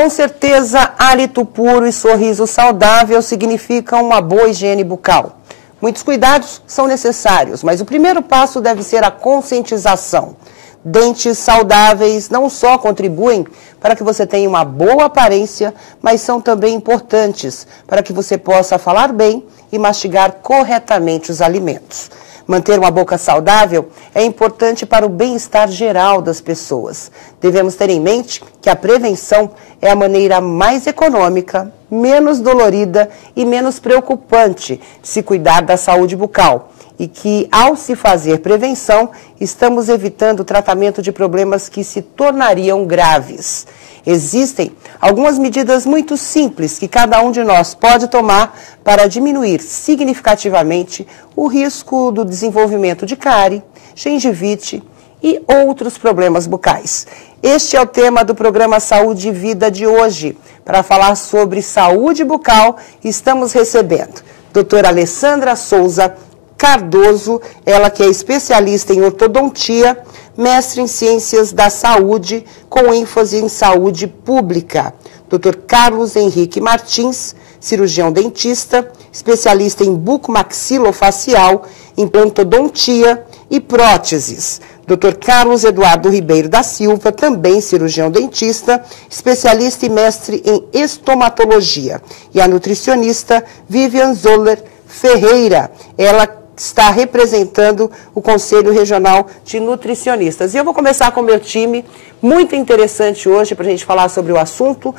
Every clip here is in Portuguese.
Com certeza, hálito puro e sorriso saudável significam uma boa higiene bucal. Muitos cuidados são necessários, mas o primeiro passo deve ser a conscientização. Dentes saudáveis não só contribuem para que você tenha uma boa aparência, mas são também importantes para que você possa falar bem e mastigar corretamente os alimentos. Manter uma boca saudável é importante para o bem-estar geral das pessoas. Devemos ter em mente que a prevenção é a maneira mais econômica, menos dolorida e menos preocupante de se cuidar da saúde bucal. E que, ao se fazer prevenção, estamos evitando o tratamento de problemas que se tornariam graves. Existem algumas medidas muito simples que cada um de nós pode tomar para diminuir significativamente o risco do desenvolvimento de cárie, gengivite e outros problemas bucais. Este é o tema do programa Saúde e Vida de hoje. Para falar sobre saúde bucal, estamos recebendo a doutora Alessandra Souza Cardoso, ela que é especialista em ortodontia, mestre em ciências da saúde, com ênfase em saúde pública. Dr. Carlos Henrique Martins, cirurgião dentista, especialista em bucomaxilofacial, implantodontia e próteses. Dr. Carlos Eduardo Ribeiro da Silva, também cirurgião dentista, especialista e mestre em estomatologia. E a nutricionista Vivian Zoller Ferreira, ela está representando o Conselho Regional de Nutricionistas. E eu vou começar com o meu time, muito interessante hoje para a gente falar sobre o assunto.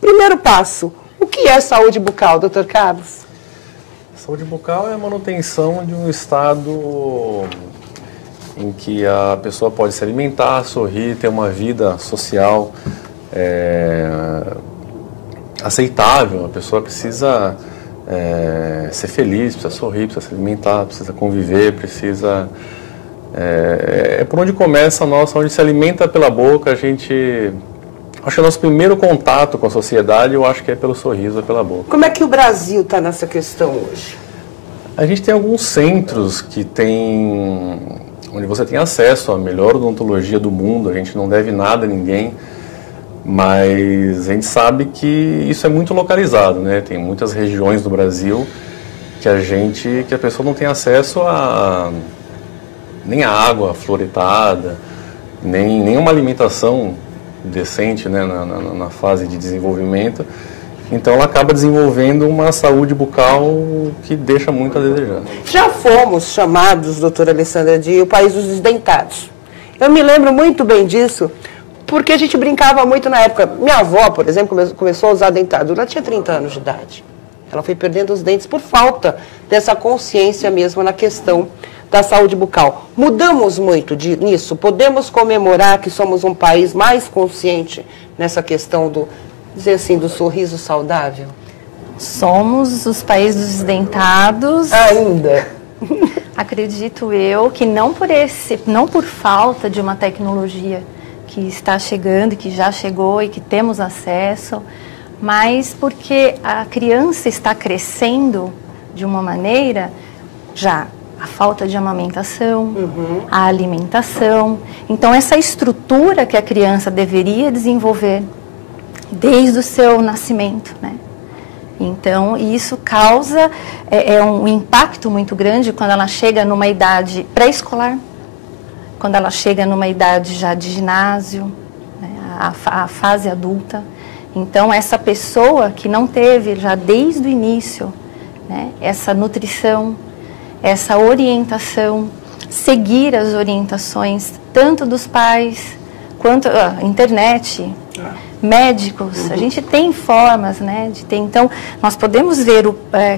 Primeiro passo, o que é saúde bucal, Dr. Carlos? Saúde bucal é a manutenção de um estado em que a pessoa pode se alimentar, sorrir, ter uma vida social aceitável. A pessoa precisa ser feliz, precisa sorrir, precisa se alimentar, precisa conviver, precisa... É por onde começa a nossa, onde se alimenta pela boca, a gente... Acho que o nosso primeiro contato com a sociedade, eu acho que é pelo sorriso, é pela boca. Como é que o Brasil está nessa questão hoje? A gente tem alguns centros que tem... onde você tem acesso à melhor odontologia do mundo, a gente não deve nada a ninguém, mas a gente sabe que isso é muito localizado, né? Tem muitas regiões do Brasil que a pessoa não tem acesso nem a água fluoretada, nem uma alimentação decente, né? na fase de desenvolvimento. Então ela acaba desenvolvendo uma saúde bucal que deixa muito a desejar. Já fomos chamados, doutora Alessandra, de o país dos desdentados. Eu me lembro muito bem disso, porque a gente brincava muito na época. Minha avó, por exemplo, começou a usar dentadura, ela tinha 30 anos de idade. Ela foi perdendo os dentes por falta dessa consciência mesmo na questão da saúde bucal. Mudamos muito nisso? Podemos comemorar que somos um país mais consciente nessa questão do, dizer assim, do sorriso saudável? Somos os países dos desdentados. Ainda? Acredito eu que não por falta de uma tecnologia que está chegando, que já chegou e que temos acesso, mas porque a criança está crescendo de uma maneira, já a falta de amamentação, a alimentação. Então, essa estrutura que a criança deveria desenvolver desde o seu nascimento, né? Então, isso causa um impacto muito grande quando ela chega numa idade pré-escolar, quando ela chega numa idade já de ginásio, né, a fase adulta. Então, essa pessoa que não teve já desde o início, né, essa nutrição, essa orientação, seguir as orientações tanto dos pais quanto a internet, médicos, a gente tem formas, né, de ter. Então, nós podemos ver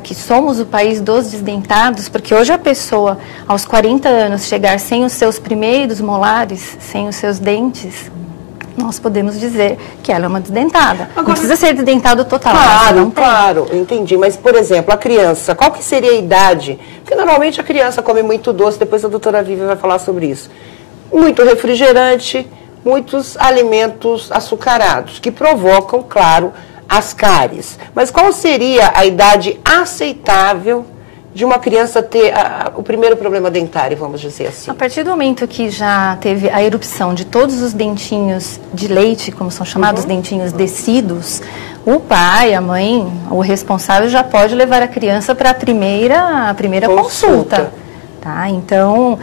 que somos o país dos desdentados, porque hoje a pessoa, aos 40 anos, chegar sem os seus primeiros molares, sem os seus dentes, nós podemos dizer que ela é uma desdentada. Agora, não precisa ser desdentado total. Claro, entendi. Mas, por exemplo, a criança, qual que seria a idade? Porque normalmente a criança come muito doce, depois a doutora Vivian vai falar sobre isso. Muito refrigerante, muitos alimentos açucarados, que provocam, claro, as cáries. Mas qual seria a idade aceitável de uma criança ter o primeiro problema dentário, vamos dizer assim? A partir do momento que já teve a erupção de todos os dentinhos de leite, como são chamados dentinhos descidos, o pai, a mãe, o responsável já pode levar a criança para a primeira consulta. Tá? Então,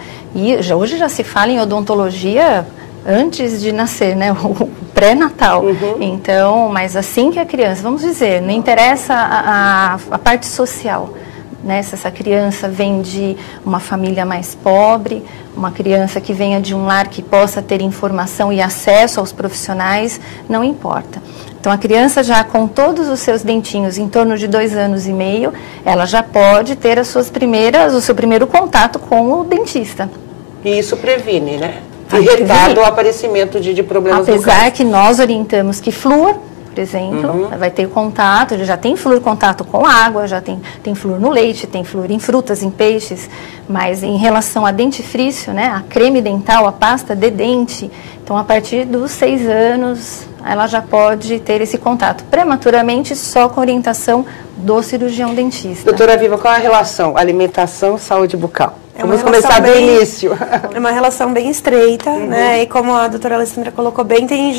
hoje já se fala em odontologia antes de nascer, né? O pré-natal. Então, mas assim que a criança, vamos dizer, não interessa a parte social, né? Se essa criança vem de uma família mais pobre, uma criança que venha de um lar que possa ter informação e acesso aos profissionais, não importa. Então, a criança já com todos os seus dentinhos em torno de 2 anos e meio, ela já pode ter o seu primeiro contato com o dentista. E isso previne, né? E retarda o aparecimento de problemas bucais. Apesar que nós orientamos que flúor, por exemplo, vai ter contato, ele já tem flúor contato com água, já tem flúor no leite, tem flúor em frutas, em peixes, mas em relação a dentifrício, né, a creme dental, a pasta de dente, então a partir dos 6 anos ela já pode ter esse contato. Prematuramente, só com orientação do cirurgião dentista. Doutora Viva, qual é a relação alimentação e saúde bucal? Vamos começar do início. É uma relação bem estreita, né? E como a doutora Alessandra colocou bem, vem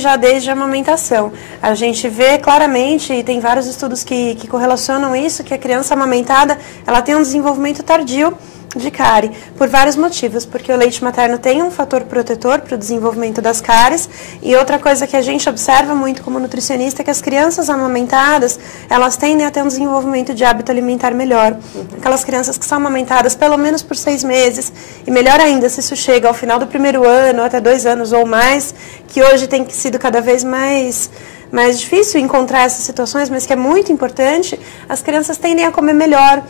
já desde a amamentação. A gente vê claramente, e tem vários estudos que correlacionam isso, que a criança amamentada, ela tem um desenvolvimento tardio de cárie, por vários motivos, porque o leite materno tem um fator protetor para o desenvolvimento das cáries, e outra coisa que a gente observa muito como nutricionista é que as crianças amamentadas, elas tendem a ter um desenvolvimento de hábito alimentar melhor. Aquelas crianças que são amamentadas pelo menos por 6 meses, e melhor ainda se isso chega ao final do primeiro ano, até 2 anos ou mais, que hoje tem sido cada vez mais difícil encontrar essas situações, mas que é muito importante, as crianças tendem a comer melhor,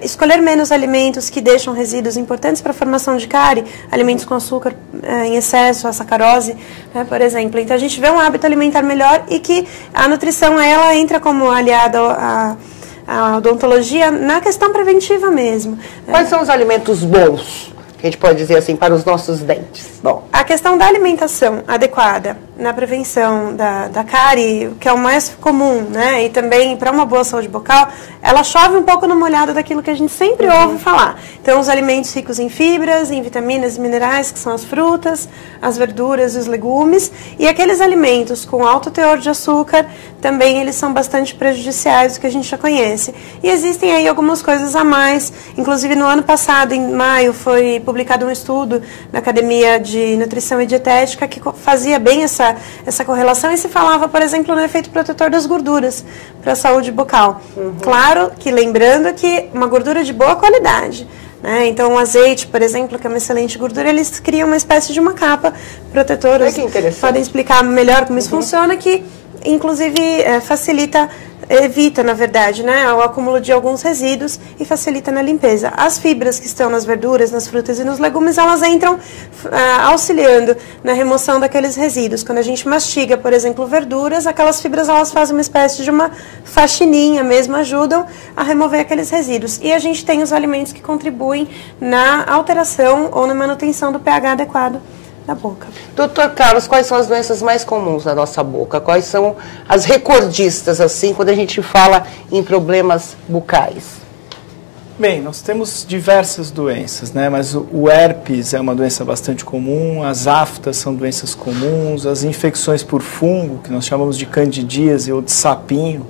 escolher menos alimentos que deixam resíduos importantes para a formação de cárie, alimentos com açúcar em excesso, a sacarose, né, por exemplo. Então, a gente vê um hábito alimentar melhor e que a nutrição, ela entra como aliada à odontologia na questão preventiva mesmo. Quais são os alimentos bons, que a gente pode dizer assim, para os nossos dentes? Bom, a questão da alimentação adequada na prevenção da cárie, que é o mais comum, né, e também para uma boa saúde bucal, ela chove um pouco no molhado daquilo que a gente sempre ouve falar. Então, os alimentos ricos em fibras, em vitaminas e minerais, que são as frutas, as verduras e os legumes, e aqueles alimentos com alto teor de açúcar, também eles são bastante prejudiciais, do que a gente já conhece. E existem aí algumas coisas a mais, inclusive no ano passado, em maio, foi publicado um estudo na Academia de Nutrição e Dietética que fazia bem essa correlação e se falava, por exemplo, no efeito protetor das gorduras para a saúde bucal. Claro que lembrando que uma gordura de boa qualidade, né? Então, o azeite, por exemplo, que é uma excelente gordura, eles criam uma espécie de uma capa protetora. Que interessante. Podem explicar melhor como isso funciona, que inclusive evita, na verdade, né, o acúmulo de alguns resíduos e facilita na limpeza. As fibras que estão nas verduras, nas frutas e nos legumes, elas entram auxiliando na remoção daqueles resíduos. Quando a gente mastiga, por exemplo, verduras, aquelas fibras elas fazem uma espécie de uma faxininha mesmo, ajudam a remover aqueles resíduos. E a gente tem os alimentos que contribuem na alteração ou na manutenção do pH adequado da boca. Doutor Carlos, quais são as doenças mais comuns na nossa boca? Quais são as recordistas, assim, quando a gente fala em problemas bucais? Bem, nós temos diversas doenças, né? Mas o herpes é uma doença bastante comum, as aftas são doenças comuns, as infecções por fungo, que nós chamamos de candidíase ou de sapinho,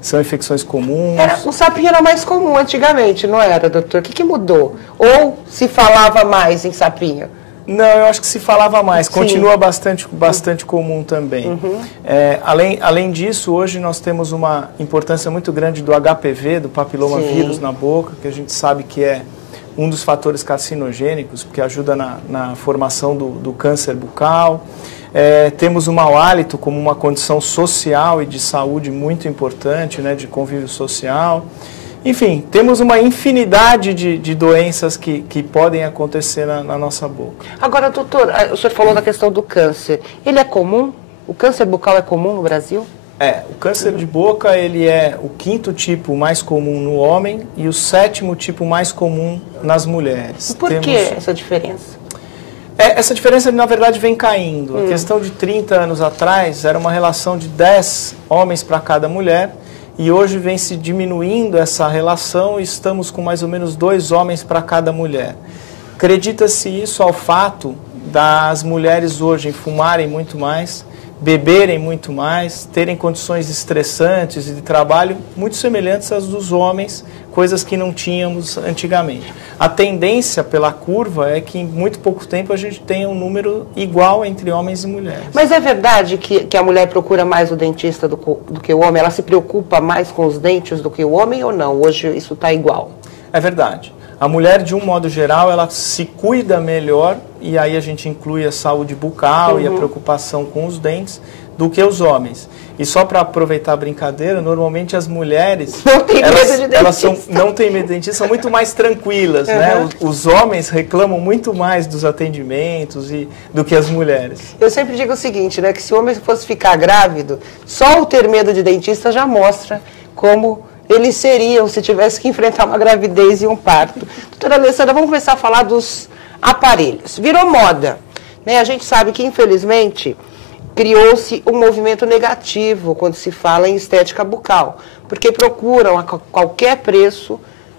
são infecções comuns. O sapinho era mais comum antigamente, não era, doutor? O que mudou? Ou se falava mais em sapinho? Não, eu acho que se falava mais, Sim. Continua bastante comum também. Além disso, hoje nós temos uma importância muito grande do HPV, do papilomavírus na boca, que a gente sabe que é um dos fatores carcinogênicos, porque ajuda na formação do câncer bucal. Temos o mau hálito como uma condição social e de saúde muito importante, né, de convívio social. Enfim, temos uma infinidade de doenças que podem acontecer na nossa boca. Agora, doutor, o senhor falou da questão do câncer. Ele é comum? O câncer bucal é comum no Brasil? O câncer de boca ele é o 5º tipo mais comum no homem e o 7º tipo mais comum nas mulheres. E por que essa diferença? Essa diferença, na verdade, vem caindo. A questão de 30 anos atrás era uma relação de 10 homens para cada mulher. e hoje vem se diminuindo essa relação e estamos com mais ou menos 2 homens para cada mulher. Acredita-se isso ao fato das mulheres hoje fumarem muito mais, beberem muito mais, terem condições estressantes e de trabalho muito semelhantes às dos homens, coisas que não tínhamos antigamente. A tendência pela curva é que em muito pouco tempo a gente tenha um número igual entre homens e mulheres. Mas é verdade que a mulher procura mais o dentista do que o homem? Ela se preocupa mais com os dentes do que o homem ou não? Hoje isso está igual? É verdade. A mulher, de um modo geral, ela se cuida melhor, e aí a gente inclui a saúde bucal e a preocupação com os dentes, do que os homens. E só para aproveitar a brincadeira, normalmente as mulheres não têm medo de dentista. Não têm medo de dentista, são muito mais tranquilas, né? Os homens reclamam muito mais dos atendimentos do que as mulheres. Eu sempre digo o seguinte, né, que se o homem fosse ficar grávido, só o ter medo de dentista já mostra como eles seriam se tivesse que enfrentar uma gravidez e um parto. Doutora Alessandra, vamos começar a falar dos aparelhos. Virou moda, né? A gente sabe que, infelizmente, criou-se um movimento negativo quando se fala em estética bucal, porque procuram a qualquer preço,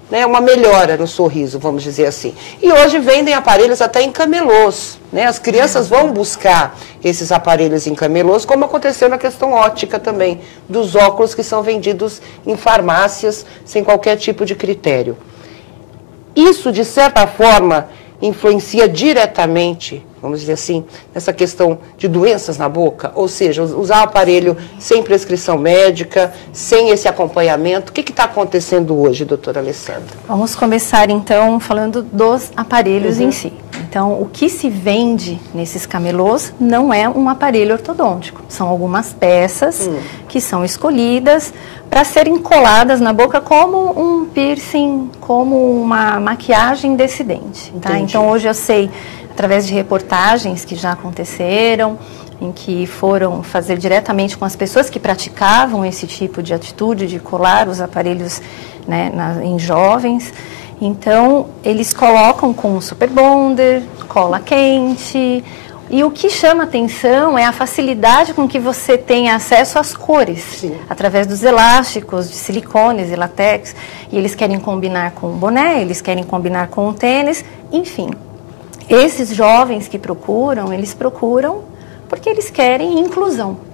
né, uma melhora no sorriso, vamos dizer assim. E hoje vendem aparelhos até em camelôs, né? As crianças vão buscar esses aparelhos em camelôs, como aconteceu na questão óptica também, dos óculos que são vendidos em farmácias sem qualquer tipo de critério. Isso, de certa forma, influencia diretamente, vamos dizer assim, nessa questão de doenças na boca, ou seja, usar o aparelho sem prescrição médica, sem esse acompanhamento. O que está acontecendo hoje, doutora Alessandra? Vamos começar, então, falando dos aparelhos em si. Então, o que se vende nesses camelôs não é um aparelho ortodôntico. São algumas peças que são escolhidas para serem coladas na boca como um piercing, como uma maquiagem desse dente. Tá? Então, hoje eu sei, através de reportagens que já aconteceram, em que foram fazer diretamente com as pessoas que praticavam esse tipo de atitude de colar os aparelhos, né, em jovens. Então, eles colocam com o super bonder, cola quente, e o que chama atenção é a facilidade com que você tem acesso às cores, através dos elásticos de silicones e látex, e eles querem combinar com o boné, eles querem combinar com o tênis, enfim. Esses jovens que procuram, eles procuram porque eles querem inclusão.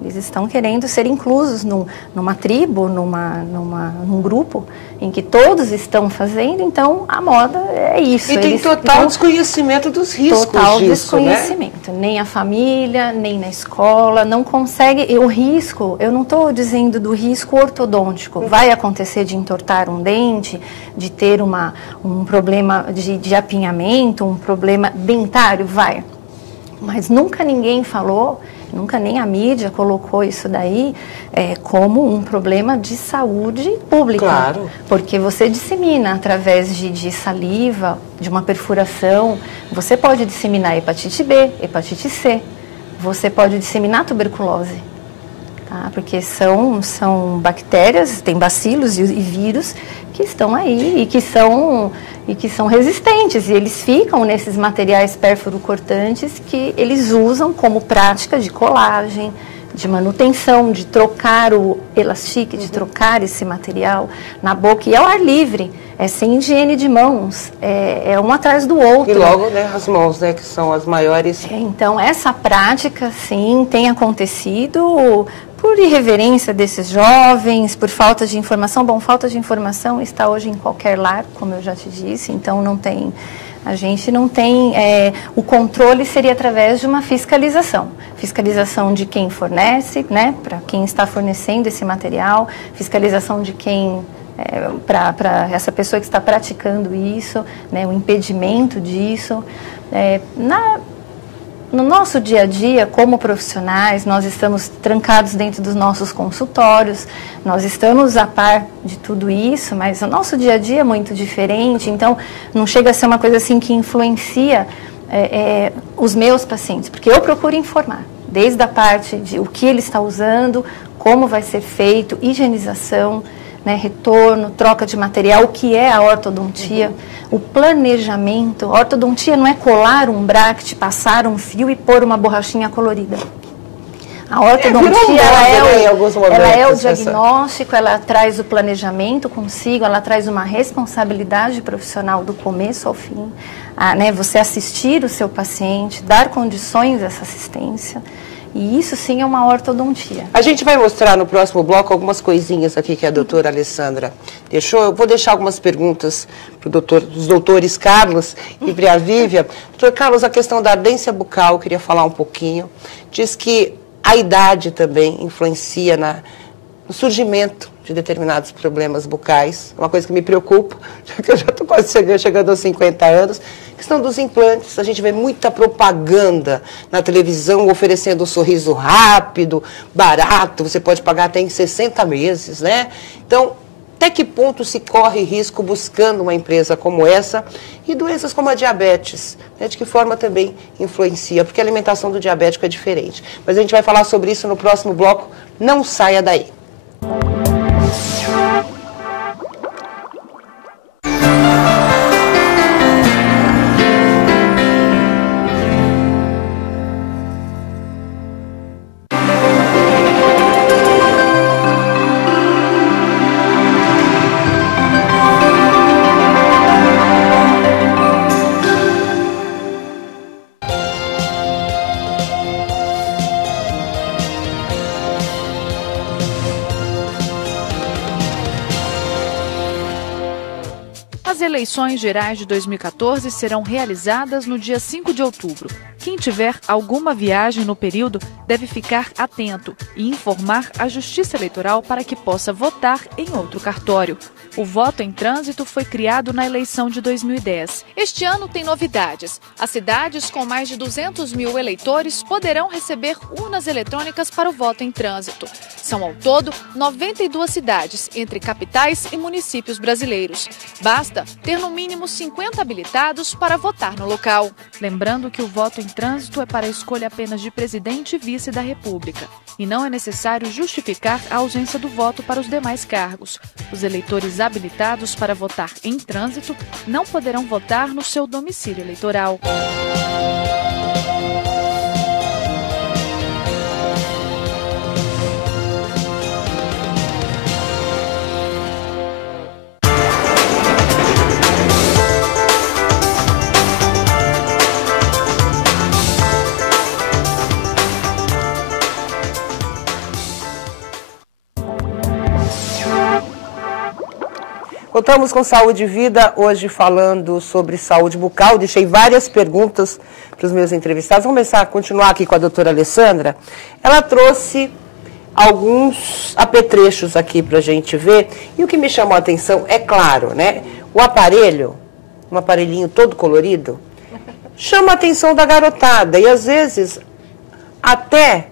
Eles estão querendo ser inclusos numa tribo, num grupo em que todos estão fazendo, então a moda é isso. E tem total desconhecimento dos riscos total disso, desconhecimento. Né? Nem a família, nem na escola, não consegue. O risco, eu não estou dizendo do risco ortodôntico. Vai acontecer de entortar um dente, de ter um problema de apinhamento, um problema dentário, vai. Mas nunca ninguém falou, nunca nem a mídia colocou isso daí como um problema de saúde pública. Claro. Porque você dissemina através de saliva, de uma perfuração, você pode disseminar hepatite B, hepatite C, você pode disseminar tuberculose. Tá? Porque são bactérias, tem bacilos e vírus que estão aí e que são resistentes, e eles ficam nesses materiais pérfuro-cortantes que eles usam como prática de colagem, de manutenção, de trocar o elastique, de trocar esse material na boca, e ao ar livre, sem higiene de mãos, é um atrás do outro. E logo, né, as mãos, né, que são as maiores. Então, essa prática, sim, tem acontecido por irreverência desses jovens, por falta de informação. Bom, falta de informação está hoje em qualquer lar, como eu já te disse, então a gente não tem, o controle seria através de uma fiscalização. Fiscalização de quem fornece, né, para quem está fornecendo esse material, fiscalização de quem, para essa pessoa que está praticando isso, né, o impedimento disso. No nosso dia a dia, como profissionais, nós estamos trancados dentro dos nossos consultórios, nós estamos a par de tudo isso, mas o nosso dia a dia é muito diferente, então não chega a ser uma coisa assim que influencia os meus pacientes, porque eu procuro informar, desde a parte de o que ele está usando, como vai ser feito, higienização, né, retorno, troca de material, o que é a ortodontia, o planejamento. A ortodontia não é colar um bracket, passar um fio e pôr uma borrachinha colorida. A ortodontia, ela é o essa... diagnóstico, ela traz o planejamento consigo, ela traz uma responsabilidade profissional do começo ao fim, né, você assistir o seu paciente, dar condições a essa assistência, e isso sim é uma ortodontia. A gente vai mostrar no próximo bloco algumas coisinhas aqui que a doutora Alessandra deixou. Eu vou deixar algumas perguntas para os doutores Carlos e para a Vívia. Doutor Carlos, a questão da ardência bucal, eu queria falar um pouquinho. Diz que a idade também influencia no surgimento de determinados problemas bucais. Uma coisa que me preocupa, já que eu já estou quase chegando aos 50 anos. A questão dos implantes. A gente vê muita propaganda na televisão oferecendo um sorriso rápido, barato. Você pode pagar até em 60 meses, né? Então, até que ponto se corre risco buscando uma empresa como essa? E doenças como a diabetes, né? De que forma também influencia? Porque a alimentação do diabético é diferente. Mas a gente vai falar sobre isso no próximo bloco. Não saia daí. As eleições gerais de 2014 serão realizadas no dia 5 de outubro. Quem tiver alguma viagem no período deve ficar atento e informar a Justiça Eleitoral para que possa votar em outro cartório. O voto em trânsito foi criado na eleição de 2010. Este ano tem novidades. As cidades com mais de 200 mil eleitores poderão receber urnas eletrônicas para o voto em trânsito. São ao todo 92 cidades, entre capitais e municípios brasileiros. Basta ter no mínimo 50 habilitados para votar no local. Lembrando que o voto em trânsito é para a escolha apenas de presidente e vice da República. E não é necessário justificar a ausência do voto para os demais cargos. Os eleitores habilitados para votar em trânsito não poderão votar no seu domicílio eleitoral. Voltamos com Saúde e Vida, hoje falando sobre saúde bucal. Deixei várias perguntas para os meus entrevistados. Vamos continuar aqui com a doutora Alessandra. Ela trouxe alguns apetrechos aqui para a gente ver. E o que me chamou a atenção é claro, né? O aparelho, um aparelhinho todo colorido, chama a atenção da garotada. E às vezes, até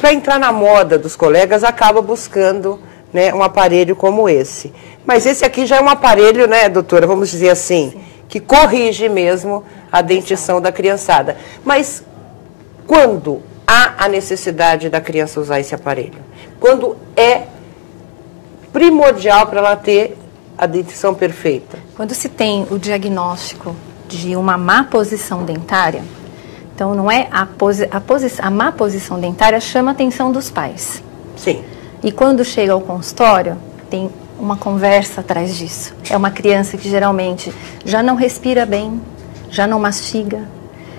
para entrar na moda dos colegas, acaba buscando, né, um aparelho como esse. Mas esse aqui já é um aparelho, né, doutora, vamos dizer assim, que corrige mesmo a dentição da criançada. Mas quando há a necessidade da criança usar esse aparelho? Quando é primordial para ela ter a dentição perfeita? Quando se tem o diagnóstico de uma má posição dentária, então não é a má posição dentária chama a atenção dos pais. Sim. E quando chega ao consultório, tem uma conversa atrás disso. É uma criança que geralmente já não respira bem, já não mastiga.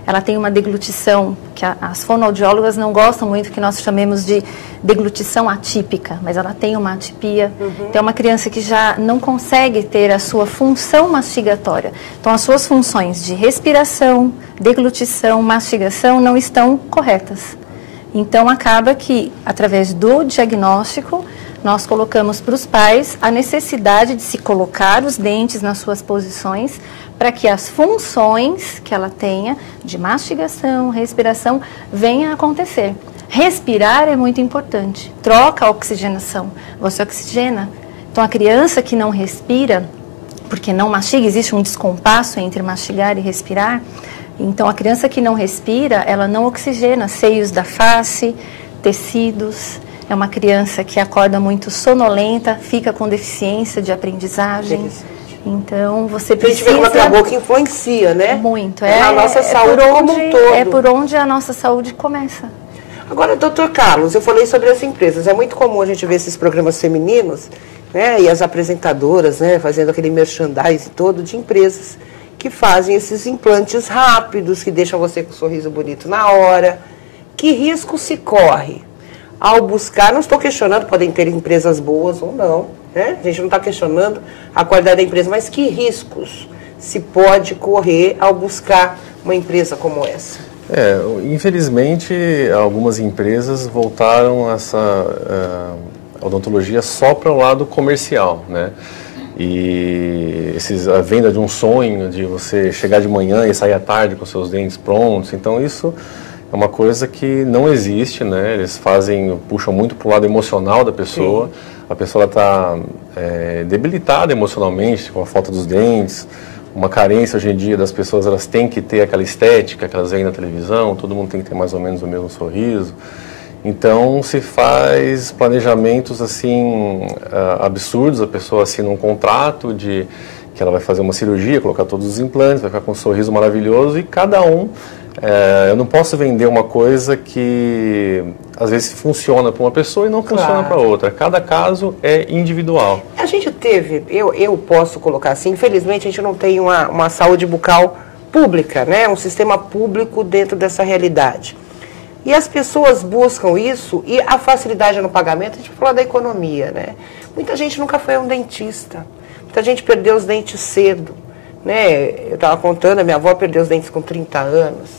Ela tem uma deglutição, que as fonoaudiólogas não gostam muito, que nós chamemos de deglutição atípica, mas ela tem uma atipia. Então é uma criança que já não consegue ter a sua função mastigatória. Então as suas funções de respiração, deglutição, mastigação não estão corretas. Então, acaba que, através do diagnóstico, nós colocamos para os pais a necessidade de se colocar os dentes nas suas posições para que as funções que ela tenha, de mastigação, respiração, venham a acontecer. Respirar é muito importante. Troca a oxigenação. Você oxigena. Então, a criança que não respira, porque não mastiga, existe um descompasso entre mastigar e respirar. Então, a criança que não respira, ela não oxigena seios da face, tecidos. É uma criança que acorda muito sonolenta, fica com deficiência de aprendizagem. Então, você precisa... A gente vê como a boca influencia, né? Muito. A nossa saúde como um todo. É por onde a nossa saúde começa. Agora, doutor Carlos, eu falei sobre as empresas. É muito comum a gente ver esses programas femininos, né, e as apresentadoras, né, fazendo aquele merchandising todo de empresas que fazem esses implantes rápidos, que deixam você com um sorriso bonito na hora. Que risco se corre ao buscar? Não estou questionando, podem ter empresas boas ou não, né? A gente não está questionando a qualidade da empresa, mas que riscos se pode correr ao buscar uma empresa como essa? Infelizmente, algumas empresas voltaram essa odontologia só para o lado comercial, né? E a venda de um sonho, de você chegar de manhã e sair à tarde com seus dentes prontos, então isso é uma coisa que não existe, né? Eles puxam muito para o lado emocional da pessoa. Sim. A pessoa está debilitada emocionalmente com a falta dos dentes, uma carência hoje em dia das pessoas, elas têm que ter aquela estética que elas veem na televisão, todo mundo tem que ter mais ou menos o mesmo sorriso. Então se faz planejamentos assim absurdos, a pessoa assina um contrato de que ela vai fazer uma cirurgia, colocar todos os implantes, vai ficar com um sorriso maravilhoso e cada um... eu não posso vender uma coisa que às vezes funciona para uma pessoa e não funciona para outra. Cada caso é individual. A gente teve, eu posso colocar assim, infelizmente a gente não tem uma saúde bucal pública, né? Um sistema público dentro dessa realidade. E as pessoas buscam isso e a facilidade no pagamento, a gente vai falar da economia, né? Muita gente nunca foi a um dentista, muita gente perdeu os dentes cedo, né? Eu estava contando, a minha avó perdeu os dentes com 30 anos.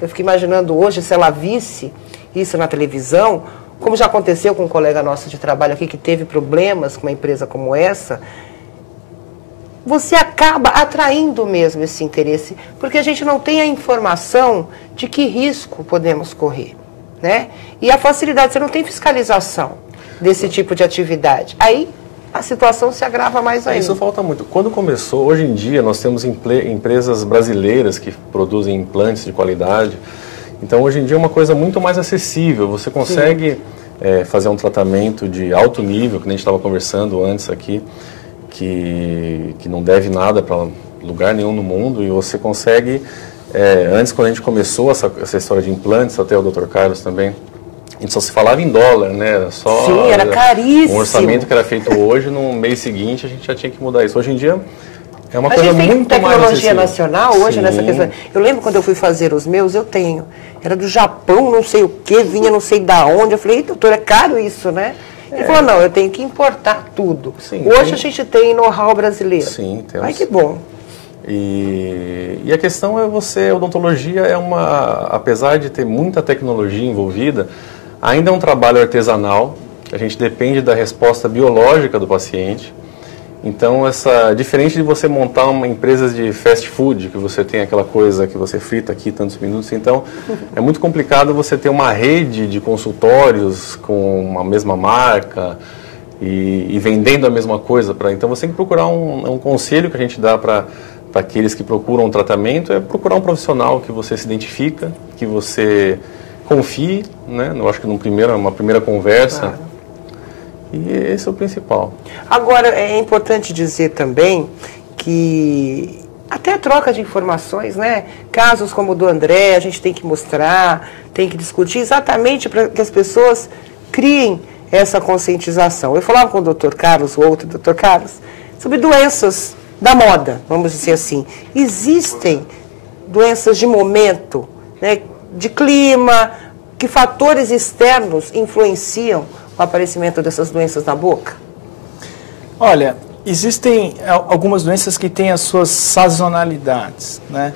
Eu fico imaginando hoje, se ela visse isso na televisão, como já aconteceu com um colega nosso de trabalho aqui que teve problemas com uma empresa como essa, você acaba atraindo mesmo esse interesse, porque a gente não tem a informação de que risco podemos correr, né? E a facilidade, você não tem fiscalização desse tipo de atividade. Aí a situação se agrava mais ainda. Isso falta muito. Quando começou, hoje em dia, nós temos empresas brasileiras que produzem implantes de qualidade. Então, hoje em dia é uma coisa muito mais acessível. Você consegue fazer um tratamento de alto nível, que a gente estava conversando antes aqui, que não deve nada para lugar nenhum no mundo, e você consegue... antes, quando a gente começou essa história de implantes, até o Dr. Carlos também, a gente só se falava em dólar, né? Era só, sim, era caríssimo. Um orçamento que era feito hoje, no mês seguinte a gente já tinha que mudar isso. Hoje em dia é uma coisa muito mais acessível. Tecnologia nacional hoje, sim, nessa questão. Eu lembro quando eu fui fazer os meus, era do Japão, não sei o que, vinha não sei da onde. Eu falei, doutor, é caro isso, né? Ele falou, não, eu tenho que importar tudo. Sim, hoje a gente tem know-how brasileiro. Sim, temos. Ai, que bom. E a questão é a odontologia apesar de ter muita tecnologia envolvida, ainda é um trabalho artesanal, a gente depende da resposta biológica do paciente. Então, diferente de você montar uma empresa de fast food, que você tem aquela coisa que você frita aqui tantos minutos, então é muito complicado você ter uma rede de consultórios com a mesma marca e vendendo a mesma coisa. Então, você tem que procurar um conselho que a gente dá para aqueles que procuram um tratamento, é procurar um profissional que você se identifica, que você confie, né? Eu acho que uma primeira conversa, claro. E esse é o principal. Agora, é importante dizer também que até a troca de informações, né? Casos como o do André, a gente tem que mostrar, tem que discutir exatamente para que as pessoas criem essa conscientização. Eu falava com o Dr. Carlos, o outro Dr. Carlos, sobre doenças da moda, vamos dizer assim. Existem doenças de momento, né? De clima, que fatores externos influenciam o aparecimento dessas doenças na boca? Olha, existem algumas doenças que têm as suas sazonalidades, né?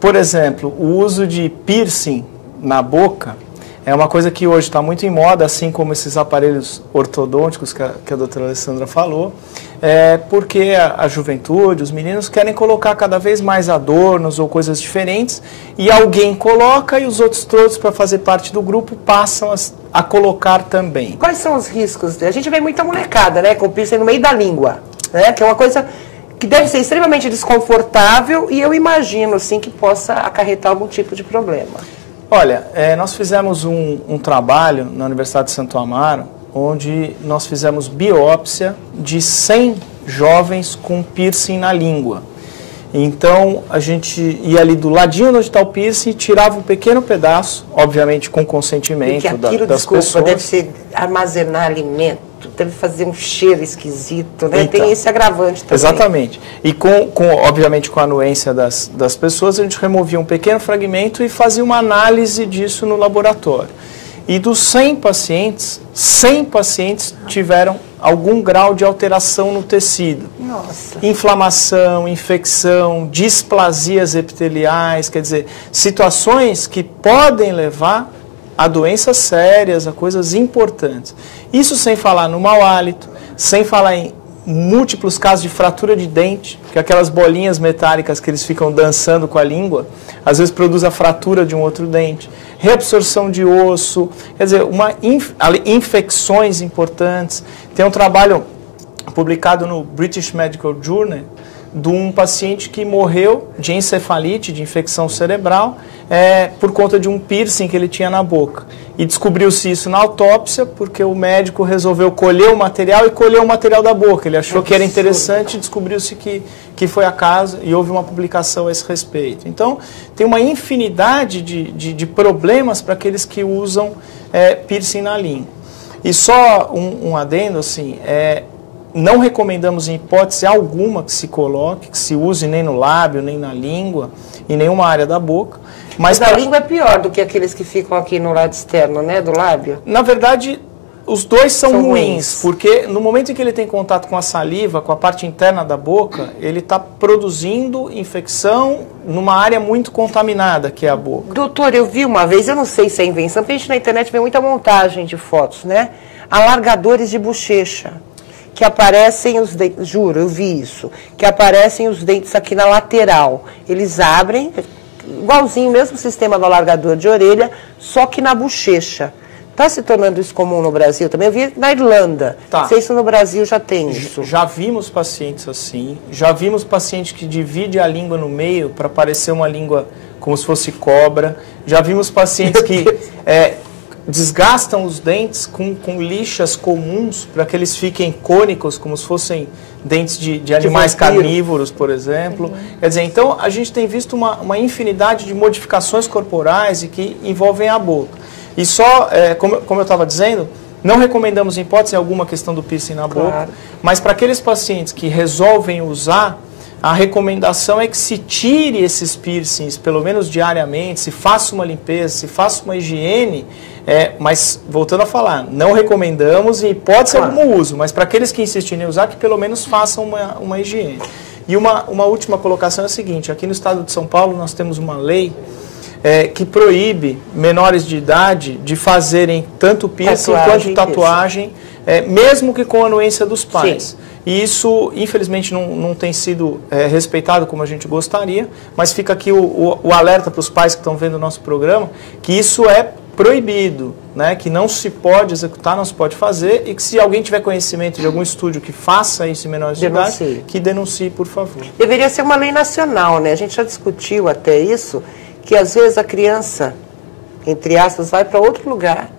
Por exemplo, o uso de piercing na boca é uma coisa que hoje está muito em moda, assim como esses aparelhos ortodônticos que a doutora Alessandra falou, porque a juventude, os meninos querem colocar cada vez mais adornos ou coisas diferentes, e alguém coloca e os outros todos, para fazer parte do grupo, passam a colocar também. Quais são os riscos? A gente vê muita molecada, né, com o piercing no meio da língua, né, que é uma coisa que deve ser extremamente desconfortável e eu imagino, assim, que possa acarretar algum tipo de problema. Olha, nós fizemos um trabalho na Universidade de Santo Amaro, onde nós fizemos biópsia de 100 jovens com piercing na língua. Então, a gente ia ali do ladinho onde está o piercing, tirava um pequeno pedaço, obviamente com consentimento das pessoas. Deve ser armazenar alimento, deve fazer um cheiro esquisito, né? Então, tem esse agravante também. Exatamente. E obviamente com a anuência das pessoas, a gente removia um pequeno fragmento e fazia uma análise disso no laboratório. E dos 100 pacientes tiveram algum grau de alteração no tecido. Nossa. Inflamação, infecção, displasias epiteliais, quer dizer, situações que podem levar a doenças sérias, a coisas importantes. Isso sem falar no mau hálito, sem falar em múltiplos casos de fratura de dente, que aquelas bolinhas metálicas que eles ficam dançando com a língua, às vezes produz a fratura de um outro dente, reabsorção de osso, quer dizer, infecções importantes. Tem um trabalho publicado no British Medical Journal de um paciente que morreu de encefalite, de infecção cerebral, por conta de um piercing que ele tinha na boca. E descobriu-se isso na autópsia, porque o médico resolveu colher o material e colheu o material da boca. Ele achou que era interessante e descobriu-se que foi acaso e houve uma publicação a esse respeito. Então, tem uma infinidade de problemas para aqueles que usam piercing na língua. E só um adendo, assim, não recomendamos em hipótese alguma que se coloque, que se use nem no lábio, nem na língua, em nenhuma área da boca. Mas a língua é pior do que aqueles que ficam aqui no lado externo, né, do lábio? Na verdade, os dois são ruins, porque no momento em que ele tem contato com a saliva, com a parte interna da boca, ele está produzindo infecção numa área muito contaminada, que é a boca. Doutor, eu vi uma vez, eu não sei se é invenção, porque a gente na internet vê muita montagem de fotos, né? Alargadores de bochecha, que aparecem os dentes, juro, eu vi isso, que aparecem os dentes aqui na lateral. Eles abrem, igualzinho, o mesmo sistema do alargador de orelha, só que na bochecha. Está se tornando isso comum no Brasil também? Eu vi na Irlanda. Não sei se no Brasil já tem isso. Já vimos pacientes assim, já vimos paciente que divide a língua no meio para parecer uma língua como se fosse cobra. Já vimos pacientes que desgastam os dentes com lixas comuns para que eles fiquem cônicos, como se fossem dentes de animais carnívoros, por exemplo. Quer dizer, então a gente tem visto uma infinidade de modificações corporais e que envolvem a boca. E só, como eu estava dizendo, não recomendamos em hipótese alguma questão do piercing na boca, mas para aqueles pacientes que resolvem usar, a recomendação é que se tire esses piercings, pelo menos diariamente, se faça uma limpeza, se faça uma higiene, mas voltando a falar, não recomendamos em hipótese algum uso, mas para aqueles que insistirem em usar, que pelo menos façam uma higiene. E uma última colocação é a seguinte: aqui no estado de São Paulo nós temos uma lei que proíbe menores de idade de fazerem tanto piercing quanto tatuagem, mesmo que com a anuência dos pais. Sim. E isso, infelizmente, não tem sido respeitado como a gente gostaria, mas fica aqui o alerta para os pais que estão vendo o nosso programa, que isso é proibido, né? Que não se pode executar, não se pode fazer, e que se alguém tiver conhecimento de algum estúdio que faça isso em menores de idade, que denuncie, por favor. Deveria ser uma lei nacional, né? A gente já discutiu até isso, que às vezes a criança, entre aspas, vai para outro lugar,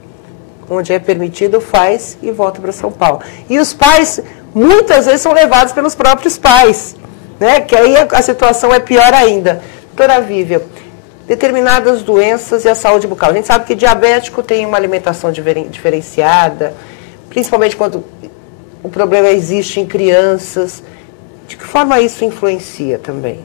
onde é permitido, faz e volta para São Paulo. E os pais, muitas vezes, são levados pelos próprios pais, né? Que aí a situação é pior ainda. Doutora Vívia, determinadas doenças e a saúde bucal. A gente sabe que diabético tem uma alimentação diferenciada, principalmente quando o problema existe em crianças. De que forma isso influencia também?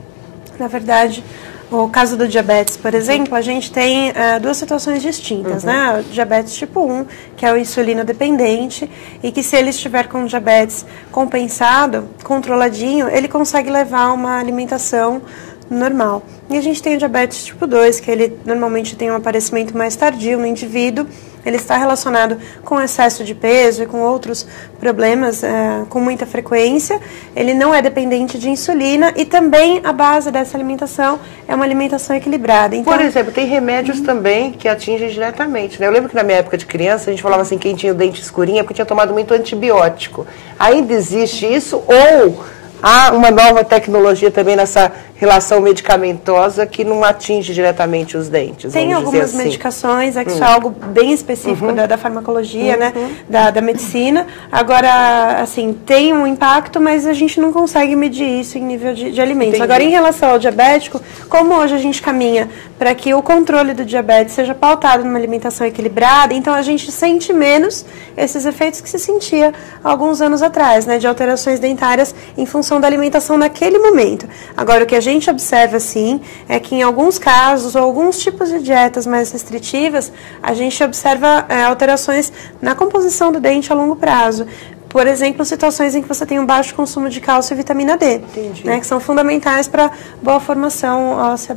Na verdade, o caso do diabetes, por exemplo, a gente tem duas situações distintas, né? O diabetes tipo 1, que é o insulino dependente, e que se ele estiver com diabetes compensado, controladinho, ele consegue levar uma alimentação normal. E a gente tem o diabetes tipo 2, que ele normalmente tem um aparecimento mais tardio no indivíduo. Ele está relacionado com excesso de peso e com outros problemas com muita frequência. Ele não é dependente de insulina e também a base dessa alimentação é uma alimentação equilibrada. Então, por exemplo, tem remédios também que atingem diretamente, né? Eu lembro que na minha época de criança a gente falava assim, quem tinha o dente escurinho é porque tinha tomado muito antibiótico. Ainda existe isso ou há uma nova tecnologia também nessa relação medicamentosa que não atinge diretamente os dentes. Tem algumas medicações, é que isso é algo bem específico da farmacologia, né, da medicina. Agora, assim, tem um impacto, mas a gente não consegue medir isso em nível de alimentos. Entendi. Agora, em relação ao diabético, como hoje a gente caminha para que o controle do diabetes seja pautado numa alimentação equilibrada, então a gente sente menos esses efeitos que se sentia há alguns anos atrás, né, de alterações dentárias em função da alimentação naquele momento. Agora, o que a gente observa, sim, é que em alguns casos, ou alguns tipos de dietas mais restritivas, a gente observa alterações na composição do dente a longo prazo. Por exemplo, situações em que você tem um baixo consumo de cálcio e vitamina D, né, que são fundamentais para a boa formação óssea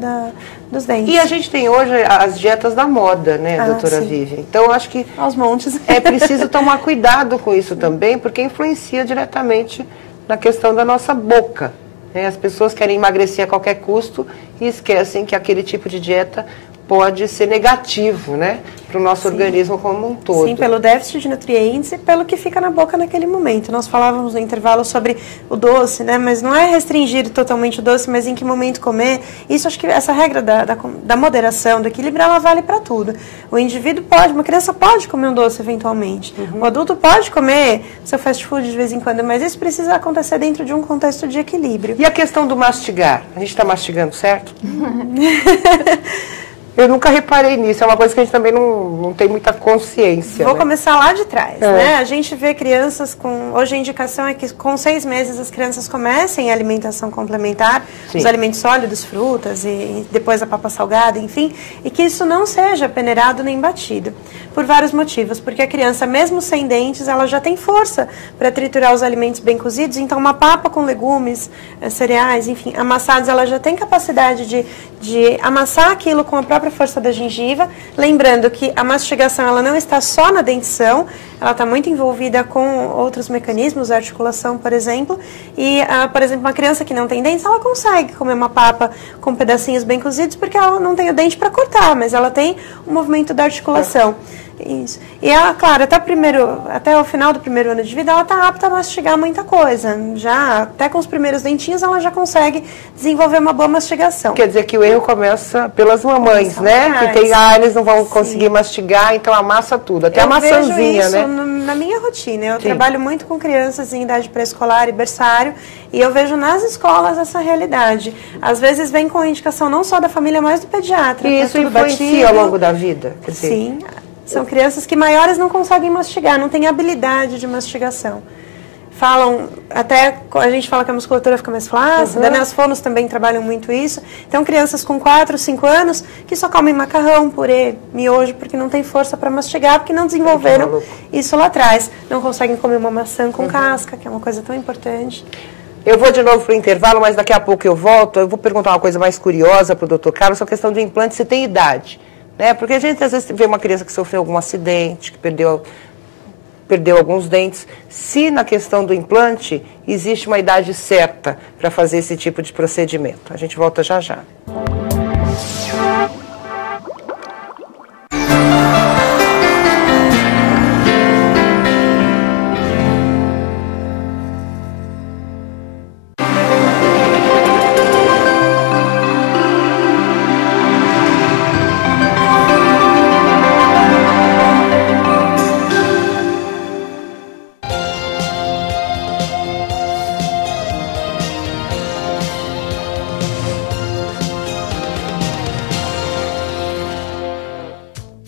dos dentes. E a gente tem hoje as dietas da moda, né, doutora Vivian? Então, eu acho que aos montes. É preciso tomar cuidado com isso também, porque influencia diretamente na questão da nossa boca. As pessoas querem emagrecer a qualquer custo e esquecem que aquele tipo de dieta pode ser negativo, né, para o nosso organismo como um todo. Sim, pelo déficit de nutrientes e pelo que fica na boca naquele momento. Nós falávamos no intervalo sobre o doce, né, mas não é restringir totalmente o doce, mas em que momento comer. Isso, acho que essa regra da moderação, do equilíbrio, ela vale para tudo. O indivíduo pode, uma criança pode comer um doce eventualmente. O adulto pode comer seu fast food de vez em quando, mas isso precisa acontecer dentro de um contexto de equilíbrio. E a questão do mastigar? A gente está mastigando certo? Eu nunca reparei nisso, é uma coisa que a gente também não tem muita consciência. Vou começar lá de trás, né? A gente vê crianças com... Hoje a indicação é que com 6 meses as crianças comecem a alimentação complementar, os alimentos sólidos, frutas e depois a papa salgada, enfim, e que isso não seja peneirado nem batido, por vários motivos. Porque a criança, mesmo sem dentes, ela já tem força para triturar os alimentos bem cozidos, então uma papa com legumes, cereais, enfim, amassados, ela já tem capacidade de amassar aquilo com a própria força da gengiva, lembrando que a mastigação ela não está só na dentição, ela está muito envolvida com outros mecanismos, a articulação, por exemplo, e, por exemplo, uma criança que não tem dentes, ela consegue comer uma papa com pedacinhos bem cozidos, porque ela não tem o dente para cortar, mas ela tem o movimento da articulação. Isso. E ela, claro, até o final do primeiro ano de vida, ela está apta a mastigar muita coisa. Já, até com os primeiros dentinhos, ela já consegue desenvolver uma boa mastigação. Quer dizer que o erro começa pelas mamães, né? Que tem, eles não vão conseguir mastigar, então amassa tudo, até a maçãzinha, né? Na minha rotina. Eu trabalho muito com crianças em idade pré-escolar e berçário, e eu vejo nas escolas essa realidade. Às vezes vem com indicação não só da família, mas do pediatra. E isso influencia ao longo da vida? Quer dizer, sim. São crianças que maiores não conseguem mastigar, não têm habilidade de mastigação. Falam, até a gente fala que a musculatura fica mais flácida, né? Os fonos também trabalham muito isso. Então, crianças com 4, 5 anos que só comem macarrão, purê, miojo, porque não tem força para mastigar, porque não desenvolveram isso lá atrás. Não conseguem comer uma maçã com casca, que é uma coisa tão importante. Eu vou de novo para o intervalo, mas daqui a pouco eu volto. Eu vou perguntar uma coisa mais curiosa para o Dr. Carlos, a questão do implante, se tem idade. Né? Porque a gente às vezes vê uma criança que sofreu algum acidente, que perdeu alguns dentes. Se na questão do implante existe uma idade certa para fazer esse tipo de procedimento. A gente volta já já.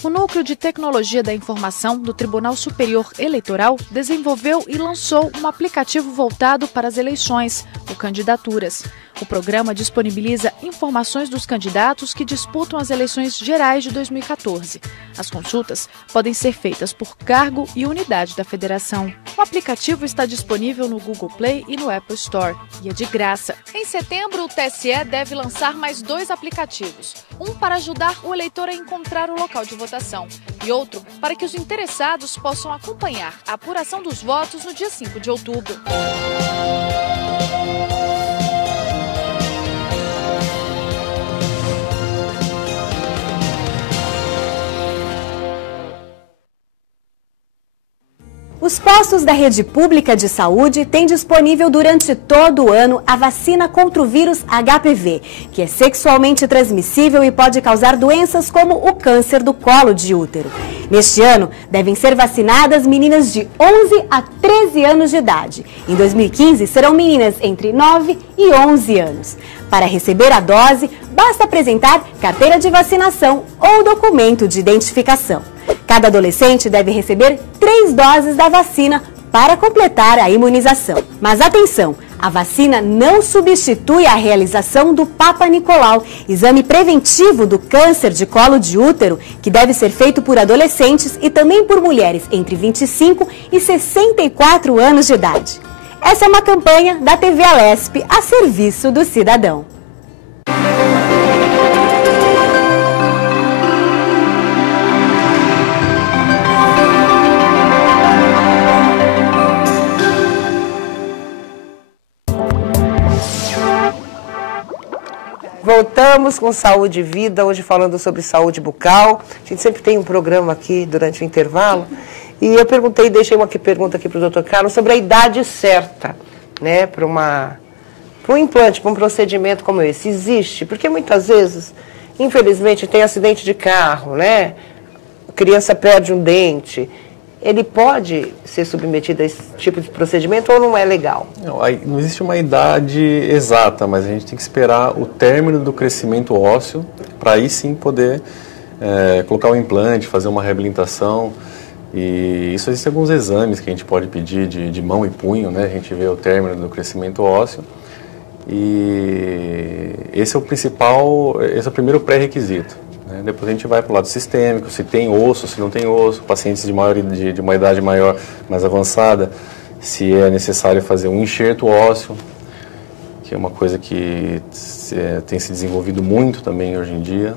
O Núcleo de Tecnologia da Informação do Tribunal Superior Eleitoral desenvolveu e lançou um aplicativo voltado para as eleições, o Candidaturas. O programa disponibiliza informações dos candidatos que disputam as eleições gerais de 2014. As consultas podem ser feitas por cargo e unidade da federação. O aplicativo está disponível no Google Play e no Apple Store e é de graça. Em setembro, o TSE deve lançar mais 2 aplicativos. Um para ajudar o eleitor a encontrar o local de votação e outro para que os interessados possam acompanhar a apuração dos votos no dia 5 de outubro. O Os postos da rede pública de saúde têm disponível durante todo o ano a vacina contra o vírus HPV, que é sexualmente transmissível e pode causar doenças como o câncer do colo de útero. Neste ano, devem ser vacinadas meninas de 11 a 13 anos de idade. Em 2015, serão meninas entre 9 e 11 anos. Para receber a dose, basta apresentar carteira de vacinação ou documento de identificação. Cada adolescente deve receber 3 doses da vacina para completar a imunização. Mas atenção, a vacina não substitui a realização do Papa Nicolau, exame preventivo do câncer de colo de útero, que deve ser feito por adolescentes e também por mulheres entre 25 e 64 anos de idade. Essa é uma campanha da TV Alesp a serviço do cidadão. Voltamos com Saúde e Vida, hoje falando sobre saúde bucal. A gente sempre tem um programa aqui durante o intervalo. E eu deixei uma pergunta aqui para o Dr. Carlos sobre a idade certa, né, para um implante, para um procedimento como esse. Existe? Porque muitas vezes, infelizmente, tem acidente de carro, né? A criança perde um dente. Ele pode ser submetido a esse tipo de procedimento ou não é legal? Não existe uma idade exata, mas a gente tem que esperar o término do crescimento ósseo para aí sim poder colocar um implante, fazer uma reabilitação. E isso existem alguns exames que a gente pode pedir de mão e punho, né? A gente vê o término do crescimento ósseo. E esse é o primeiro pré-requisito. Depois a gente vai para o lado sistêmico, se tem osso, se não tem osso, pacientes de uma idade maior, mais avançada, se é necessário fazer um enxerto ósseo, que é uma coisa que tem se desenvolvido muito também hoje em dia.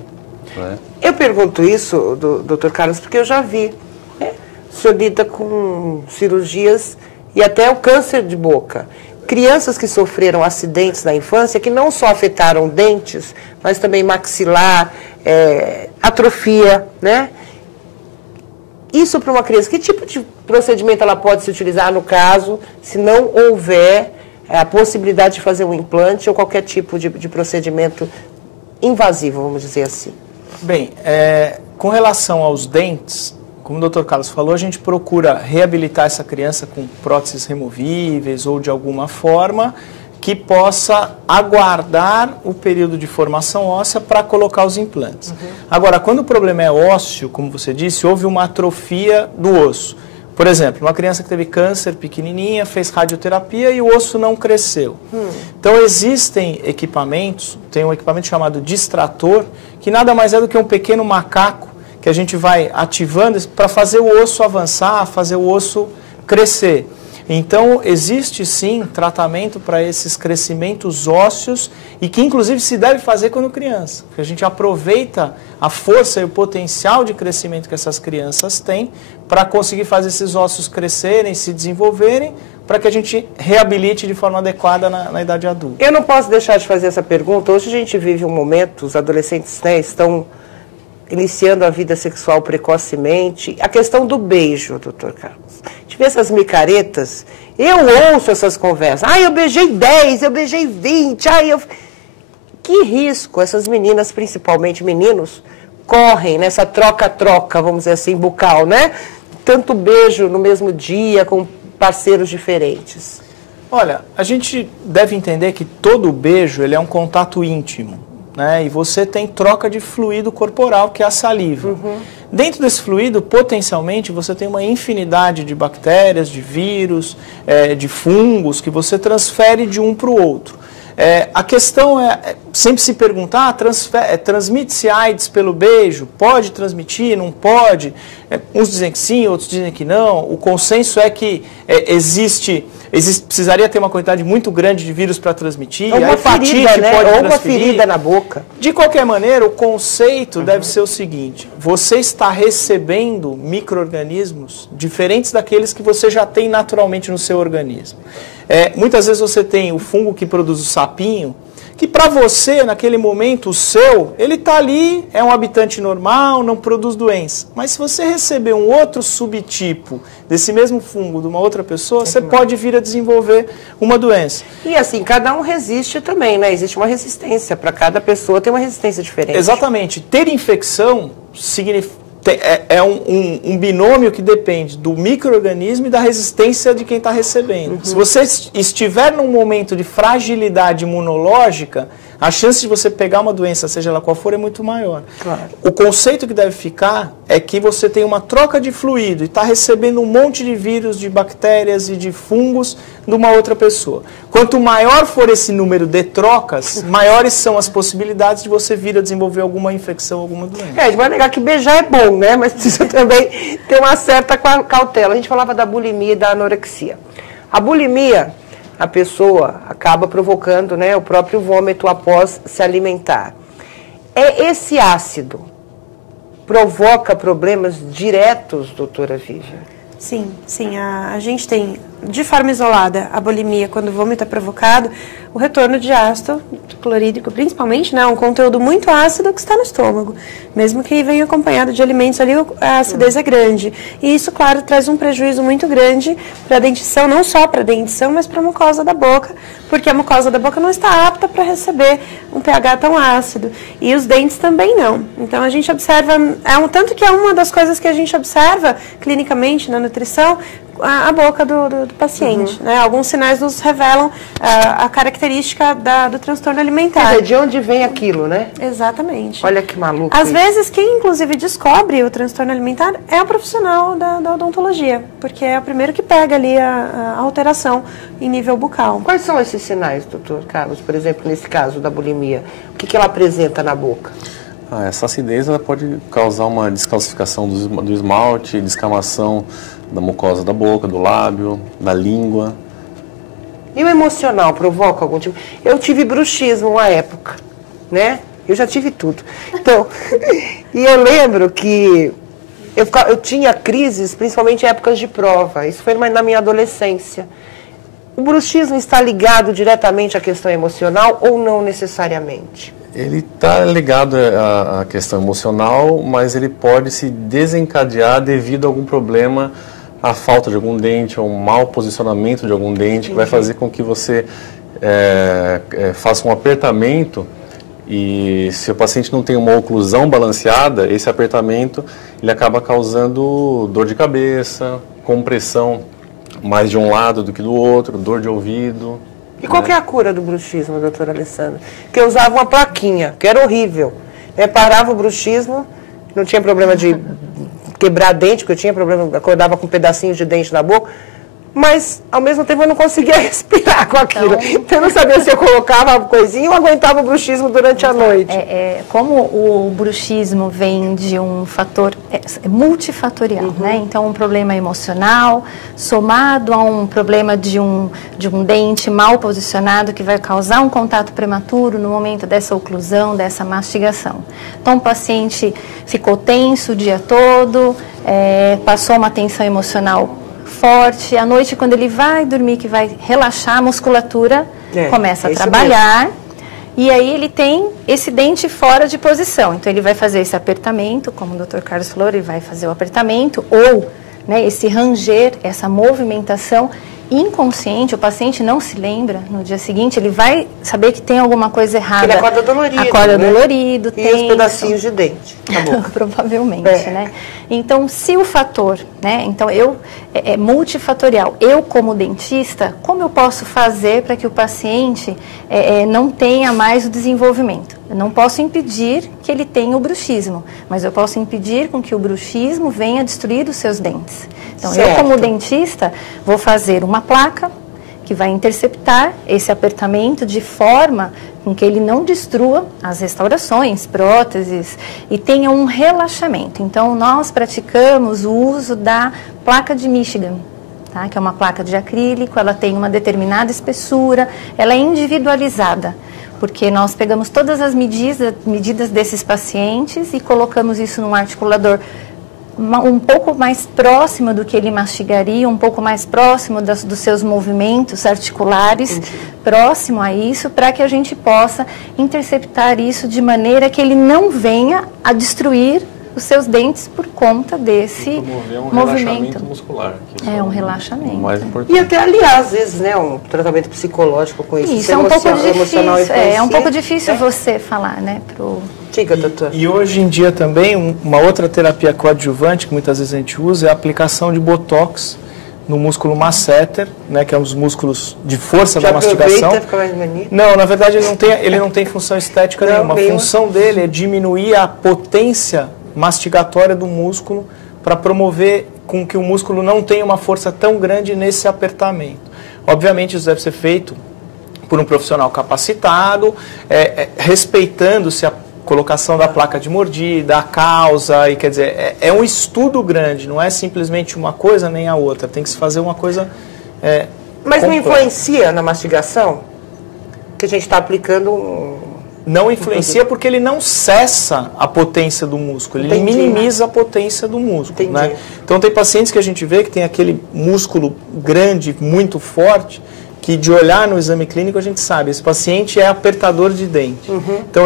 Né? Eu pergunto isso, Dr. Carlos, porque eu já vi. Né? O senhor lida com cirurgias e até o câncer de boca. Crianças que sofreram acidentes na infância, que não só afetaram dentes, mas também maxilar, atrofia, né? Isso para uma criança, que tipo de procedimento ela pode se utilizar no caso, se não houver a possibilidade de fazer um implante ou qualquer tipo de procedimento invasivo, vamos dizer assim? Bem, com relação aos dentes, como o Dr. Carlos falou, a gente procura reabilitar essa criança com próteses removíveis ou de alguma forma que possa aguardar o período de formação óssea para colocar os implantes. Agora, quando o problema é ósseo, como você disse, houve uma atrofia do osso. Por exemplo, uma criança que teve câncer pequenininha, fez radioterapia e o osso não cresceu. Então, existem equipamentos, tem um equipamento chamado distrator, que nada mais é do que um pequeno macaco que a gente vai ativando para fazer o osso avançar, fazer o osso crescer. Então, existe sim tratamento para esses crescimentos ósseos e que inclusive se deve fazer quando criança. Porque a gente aproveita a força e o potencial de crescimento que essas crianças têm para conseguir fazer esses ossos crescerem, se desenvolverem, para que a gente reabilite de forma adequada na idade adulta. Eu não posso deixar de fazer essa pergunta. Hoje a gente vive um momento, os adolescentes, né, estão iniciando a vida sexual precocemente. A questão do beijo, doutor Carlos. A gente vê essas micaretas, eu ouço essas conversas. Eu beijei 10, eu beijei 20. Que risco essas meninas, principalmente meninos, correm nessa troca-troca, vamos dizer assim, bucal, né? Tanto beijo no mesmo dia, com parceiros diferentes. Olha, a gente deve entender que todo beijo ele é um contato íntimo. Né? E você tem troca de fluido corporal, que é a saliva. Dentro desse fluido, potencialmente, você tem uma infinidade de bactérias, de vírus, de fungos, que você transfere de um para o outro. A questão é sempre se perguntar, transmite-se AIDS pelo beijo? Pode transmitir, não pode? Uns dizem que sim, outros dizem que não. O consenso é que precisaria ter uma quantidade muito grande de vírus para transmitir. Ou uma hepatite ferida, né? pode Ou uma transferir. ferida na boca. De qualquer maneira, o conceito deve ser o seguinte: você está recebendo micro-organismos diferentes daqueles que você já tem naturalmente no seu organismo. Muitas vezes você tem o fungo que produz o sapinho, que para você, naquele momento, o seu, ele está ali, é um habitante normal, não produz doença. Mas se você receber um outro subtipo desse mesmo fungo de uma outra pessoa, você pode vir a desenvolver uma doença. E assim, cada um resiste também, né? Existe uma resistência, para cada pessoa tem uma resistência diferente. Exatamente. Ter infecção significa... É um binômio que depende do micro-organismo e da resistência de quem está recebendo. Se você estiver num momento de fragilidade imunológica, a chance de você pegar uma doença, seja ela qual for, é muito maior. Claro. O conceito que deve ficar é que você tem uma troca de fluido e está recebendo um monte de vírus, de bactérias e de fungos de uma outra pessoa. Quanto maior for esse número de trocas, maiores são as possibilidades de você vir a desenvolver alguma infecção, alguma doença. A gente vai negar que beijar é bom, né? Mas precisa também ter uma certa cautela. A gente falava da bulimia e da anorexia. A bulimia, a pessoa acaba provocando, né, o próprio vômito após se alimentar. Esse ácido provoca problemas diretos, doutora Vivian? Sim, sim. A gente tem, de forma isolada, a bulimia, quando o vômito é provocado, o retorno de ácido clorídrico, principalmente, né, um conteúdo muito ácido que está no estômago. Mesmo que venha acompanhado de alimentos ali, a acidez é grande. E isso, claro, traz um prejuízo muito grande para a dentição, não só para a dentição, mas para a mucosa da boca, porque a mucosa da boca não está apta para receber um pH tão ácido. E os dentes também não. Então, a gente observa, tanto que é uma das coisas que a gente observa clinicamente na nutrição, a boca do paciente. Né? Alguns sinais nos revelam a característica do transtorno alimentar. Quer dizer, de onde vem aquilo, né? Exatamente. Olha que maluco. Às isso. vezes, quem inclusive descobre o transtorno alimentar é o profissional da odontologia, porque é o primeiro que pega ali a alteração em nível bucal. Quais são esses sinais, doutor Carlos? Por exemplo, nesse caso da bulimia, o que ela apresenta na boca? Essa acidez ela pode causar uma descalcificação do esmalte, descamação da mucosa da boca, do lábio, da língua. E o emocional provoca algum tipo? Eu tive bruxismo uma época, né? Eu já tive tudo. Então, e eu lembro que eu tinha crises, principalmente em épocas de prova. Isso foi na minha adolescência. O bruxismo está ligado diretamente à questão emocional ou não necessariamente? Ele está ligado à questão emocional, mas ele pode se desencadear devido a algum problema, à falta de algum dente, ou um mau posicionamento de algum dente, que vai fazer com que você faça um apertamento, e se o paciente não tem uma oclusão balanceada, esse apertamento ele acaba causando dor de cabeça, compressão mais de um lado do que do outro, dor de ouvido. E qual que é a cura do bruxismo, doutora Alessandra? Que eu usava uma plaquinha, que era horrível. Parava o bruxismo, não tinha problema de quebrar dente, porque eu tinha problema, acordava com pedacinhos de dente na boca, mas ao mesmo tempo eu não conseguia respirar com aquilo. Então eu não sabia se eu colocava uma coisinha ou aguentava o bruxismo durante a noite. Como o bruxismo vem de um fator multifatorial, né? Então um problema emocional somado a um problema de um dente mal posicionado que vai causar um contato prematuro no momento dessa oclusão, dessa mastigação. Então o paciente ficou tenso o dia todo, passou uma tensão emocional forte, à noite quando ele vai dormir, que vai relaxar, a musculatura começa a trabalhar, mesmo. E aí ele tem esse dente fora de posição, então ele vai fazer esse apertamento, como o Dr. Carlos falou, ele vai fazer o apertamento, ou esse ranger, essa movimentação inconsciente, o paciente não se lembra, no dia seguinte ele vai saber que tem alguma coisa errada. Ele acorda dolorido. Acorda dolorido, e os pedacinhos de dente. Provavelmente, né? Então, se o fator, né? Então, é multifatorial. Eu, como dentista, como eu posso fazer para que o paciente não tenha mais o desenvolvimento? Eu não posso impedir que ele tenha o bruxismo, mas eu posso impedir com que o bruxismo venha destruir os seus dentes. Então, eu, como dentista, vou fazer uma placa que vai interceptar esse apertamento de forma com que ele não destrua as restaurações, próteses e tenha um relaxamento. Então, nós praticamos o uso da placa de Michigan, tá? Que é uma placa de acrílico, ela tem uma determinada espessura, ela é individualizada, porque nós pegamos todas as medidas desses pacientes e colocamos isso num articulador um pouco mais próximo do que ele mastigaria, um pouco mais próximo dos seus movimentos articulares, próximo a isso, para que a gente possa interceptar isso de maneira que ele não venha a destruir os seus dentes por conta desse movimento. Relaxamento muscular. É um relaxamento. O mais importante. E até ali, às vezes, né, um tratamento psicológico com isso. Isso é um pouco difícil. É um pouco difícil você falar, né, pro... Diga, doutor. E hoje em dia também, uma outra terapia coadjuvante que muitas vezes a gente usa é a aplicação de botox no músculo masseter, né, que é um dos músculos de força da mastigação. Fica mais bonito. Não, na verdade ele não tem função estética nenhuma. A função dele é diminuir a potência mastigatória do músculo para promover com que o músculo não tenha uma força tão grande nesse apertamento. Obviamente isso deve ser feito por um profissional capacitado, respeitando-se a colocação da placa de mordida, a causa, e quer dizer, é um estudo grande, não é simplesmente uma coisa nem a outra, tem que se fazer uma coisa Mas não completa. influencia na mastigação? Que a gente está aplicando Não influencia porque ele não cessa a potência do músculo, ele minimiza a potência do músculo. Né? Então tem pacientes que a gente vê que tem aquele músculo grande, muito forte, que de olhar no exame clínico a gente sabe, esse paciente é apertador de dente. Então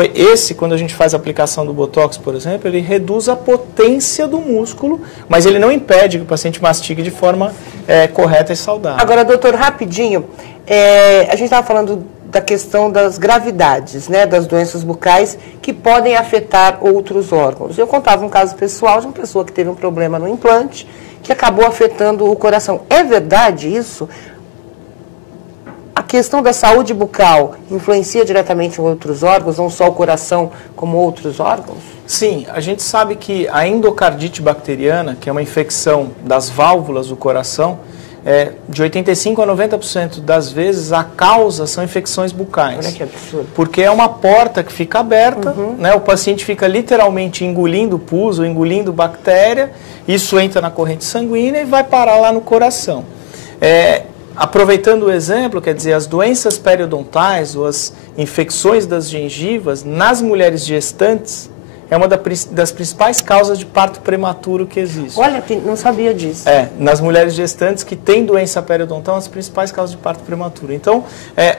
quando a gente faz a aplicação do Botox, por exemplo, ele reduz a potência do músculo, mas ele não impede que o paciente mastigue de forma correta e saudável. Agora, doutor, rapidinho, a gente estava falando da questão das gravidades, né, das doenças bucais que podem afetar outros órgãos. Eu contava um caso pessoal de uma pessoa que teve um problema no implante que acabou afetando o coração. É verdade isso? A questão da saúde bucal influencia diretamente em outros órgãos, não só o coração, como outros órgãos? Sim, a gente sabe que a endocardite bacteriana, que é uma infecção das válvulas do coração, de 85% a 90% das vezes a causa são infecções bucais. Olha que absurdo. Porque é uma porta que fica aberta, né, o paciente fica literalmente engolindo pus ou engolindo bactéria, isso entra na corrente sanguínea e vai parar lá no coração. Aproveitando o exemplo, quer dizer, as doenças periodontais ou as infecções das gengivas nas mulheres gestantes é uma das principais causas de parto prematuro que existe. Olha, não sabia disso. Nas mulheres gestantes que têm doença periodontal, as principais causas de parto prematuro. Então,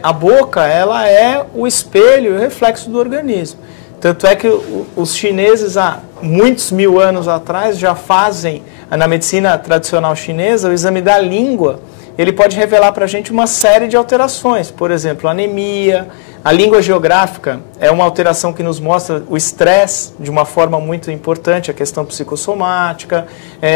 a boca, ela é o espelho e o reflexo do organismo. Tanto é que os chineses, há muitos mil anos atrás, já fazem, na medicina tradicional chinesa, o exame da língua. Ele pode revelar para a gente uma série de alterações, por exemplo, anemia. A língua geográfica é uma alteração que nos mostra o estresse de uma forma muito importante, a questão psicossomática,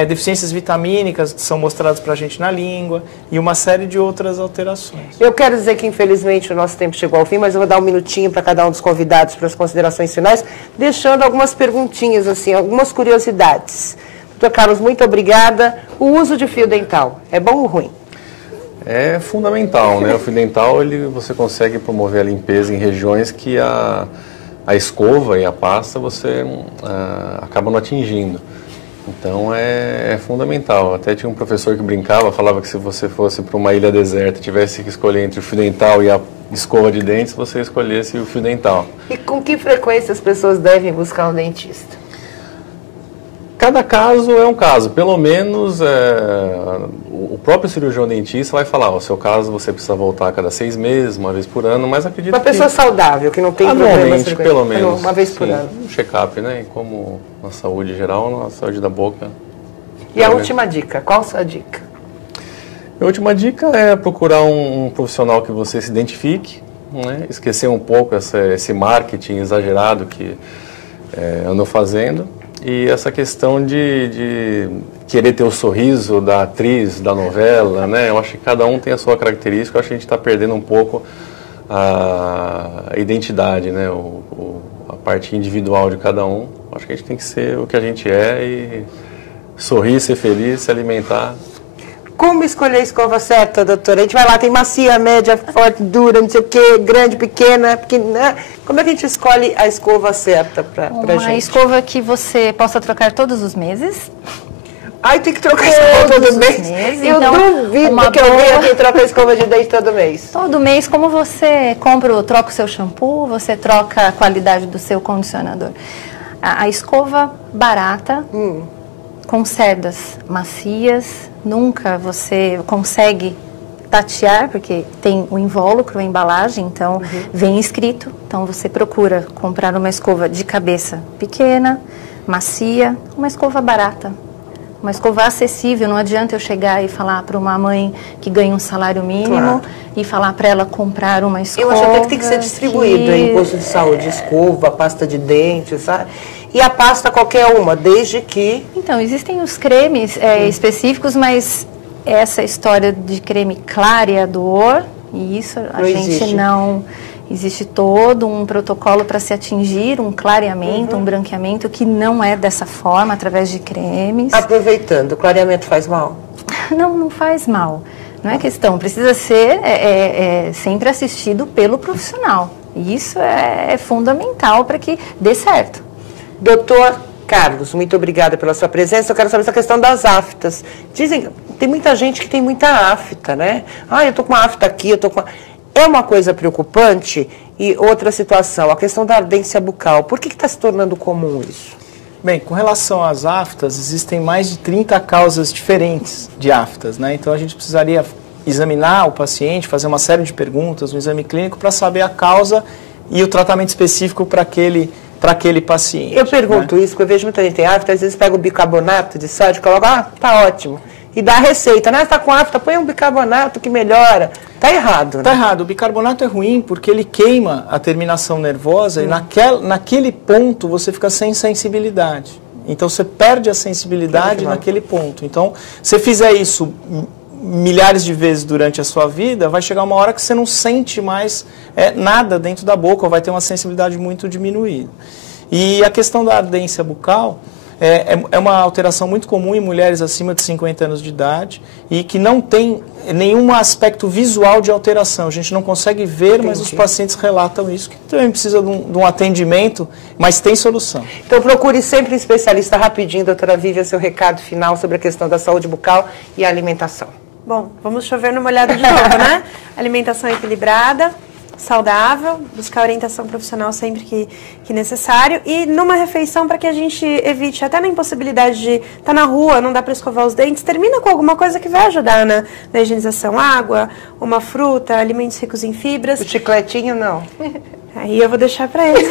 deficiências vitamínicas que são mostradas para a gente na língua e uma série de outras alterações. Eu quero dizer que, infelizmente, o nosso tempo chegou ao fim, mas eu vou dar um minutinho para cada um dos convidados para as considerações finais, deixando algumas perguntinhas, assim, algumas curiosidades. Doutor Carlos, muito obrigada. O uso de fio dental, é bom ou ruim? É fundamental, né? O fio dental, você consegue promover a limpeza em regiões que a escova e a pasta você acaba não atingindo. Então é fundamental. Até tinha um professor que brincava, falava que se você fosse para uma ilha deserta e tivesse que escolher entre o fio dental e a escova de dentes, você escolhesse o fio dental. E com que frequência as pessoas devem buscar um dentista? Cada caso é um caso, pelo menos o próprio cirurgião dentista vai falar, o seu caso você precisa voltar a cada 6 meses, uma vez por ano, mas acredito que... Uma pessoa saudável, que não tem problemas... pelo menos, uma vez por ano. Um check-up, né? E como na saúde geral, na saúde da boca... E a última dica, qual a sua dica? A última dica é procurar um profissional que você se identifique, né? Esquecer um pouco esse marketing exagerado que andou fazendo. E essa questão de querer ter o sorriso da atriz, da novela, né? Eu acho que cada um tem a sua característica, eu acho que a gente está perdendo um pouco a identidade, né? A parte individual de cada um. Eu acho que a gente tem que ser o que a gente é e sorrir, ser feliz, se alimentar. Como escolher a escova certa, doutora? A gente vai lá, tem macia, média, forte, dura, não sei o quê, grande, pequena, pequena. Como é que a gente escolhe a escova certa pra gente? Uma escova que você possa trocar todos os meses. Ai, tem que trocar a escova todo mês? Eu então, duvido que eu venha aqui trocar a escova de dente todo mês. Todo mês, como você troca o seu shampoo, você troca a qualidade do seu condicionador. A escova barata... com cerdas macias, nunca você consegue tatear, porque tem o invólucro, a embalagem, então vem escrito. Então você procura comprar uma escova de cabeça pequena, macia, uma escova barata, uma escova acessível. Não adianta eu chegar e falar para uma mãe que ganha um salário mínimo e falar para ela comprar uma escova. Eu acho até que tem que ser distribuído em posto de saúde, escova, pasta de dente, sabe? E a pasta qualquer uma, desde que... Então, existem os cremes específicos, mas essa história de creme clareador, e isso a gente não... Existe todo um protocolo para se atingir um clareamento, um branqueamento, que não é dessa forma, através de cremes. Aproveitando, o clareamento faz mal? Não faz mal. Não é questão, precisa ser sempre assistido pelo profissional. E isso é fundamental para que dê certo. Doutor Carlos, muito obrigada pela sua presença. Eu quero saber essa questão das aftas. Dizem, tem muita gente que tem muita afta, né? Eu tô com uma afta aqui, eu tô com uma... É uma coisa preocupante. E outra situação, a questão da ardência bucal. Por que está se tornando comum isso? Bem, com relação às aftas, existem mais de 30 causas diferentes de aftas, né? Então a gente precisaria examinar o paciente, fazer uma série de perguntas, um exame clínico, para saber a causa e o tratamento específico para aquele paciente. Eu pergunto isso, porque eu vejo muita gente tem afta, às vezes pega o bicarbonato de sódio e coloca, tá ótimo. E dá a receita, né? Está com afta, põe um bicarbonato que melhora. Tá errado, né? Tá errado. O bicarbonato é ruim porque ele queima a terminação nervosa e naquele ponto você fica sem sensibilidade. Então você perde a sensibilidade naquele ponto. Então, se você fizer isso milhares de vezes durante a sua vida, vai chegar uma hora que você não sente mais nada dentro da boca, ou vai ter uma sensibilidade muito diminuída. E a questão da ardência bucal é uma alteração muito comum em mulheres acima de 50 anos de idade e que não tem nenhum aspecto visual de alteração. A gente não consegue ver, mas os pacientes relatam isso, que também precisa de um atendimento, mas tem solução. Então procure sempre um especialista. Rapidinho, doutora Vívia, seu recado final sobre a questão da saúde bucal e a alimentação. Bom, vamos chover no molhado de novo, né? Alimentação equilibrada, saudável, buscar orientação profissional sempre que necessário e numa refeição para que a gente evite até na impossibilidade de estar na rua, não dá para escovar os dentes, termina com alguma coisa que vai ajudar na higienização, água, uma fruta, alimentos ricos em fibras. O chicletinho não. Aí eu vou deixar para eles.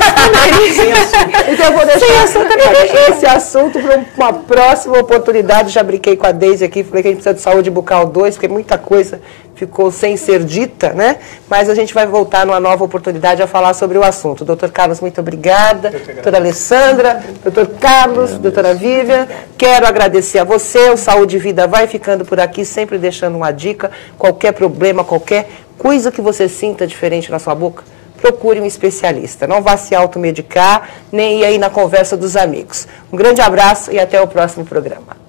Então eu vou deixar esse assunto para uma próxima oportunidade. Já brinquei com a Deise aqui, falei que a gente precisa de saúde bucal 2, porque muita coisa ficou sem ser dita, né? Mas a gente vai voltar numa nova oportunidade a falar sobre o assunto. Doutor Carlos, muito obrigada. Doutora Alessandra, doutor Carlos, doutora Vívia, quero agradecer a você. O Saúde e Vida vai ficando por aqui, sempre deixando uma dica. Qualquer problema, qualquer coisa que você sinta diferente na sua boca, procure um especialista. Não vá se automedicar, nem ir aí na conversa dos amigos. Um grande abraço e até o próximo programa.